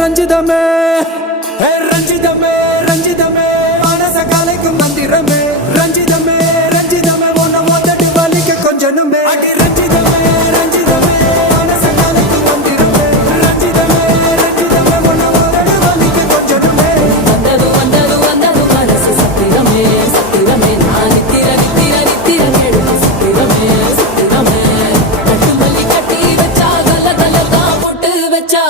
ரஞ்சிதமே ரஞ்சிதமே ரஞ்சிதமே மனச கலைக்கும் மந்திரமே ரஞ்சிதமே ரஞ்சிதமே ஒன்ன மொத்தடி வலிக்க கொஞ்சனுமே அடி ரஞ்சிதமே ரஞ்சிதமே மனச கலைக்கும் மந்திரமே ரஞ்சிதமே ரஞ்சிதமே ஒன்ன மொத்தடி வலிக்க கொஞ்சனுமே வந்தது வந்தது வந்தது மனசு சத்திரமே சத்திரமே நான் நித்திர நித்திர நித்திர கேடு சத்திரமே சத்திரமே கட்டுமல்லி கட்டி வச்சா கல கல தான் போட்டு வச்சா